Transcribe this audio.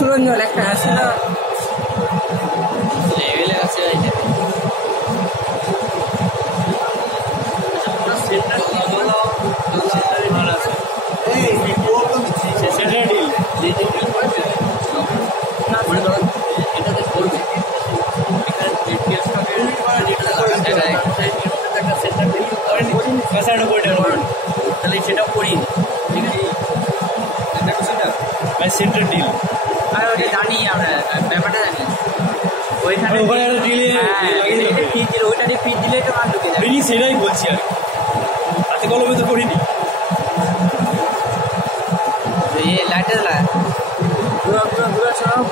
সুরঞ্জন একটা আছে না লেভেলে আছে তাহলে সেটা করি ঠিক আছে সেন্টার ডিল আর ওটা জানি আমরা ব্যাপারটা জানি ওইখানে ওইটা দিয়ে ফিট দিলে তো মাল ঢুকে যাবে সেটাই বলছি আর হাতে কলমে তো করিনি লাইটের লাইট ঘুরা ঘুরা ঘুরা সব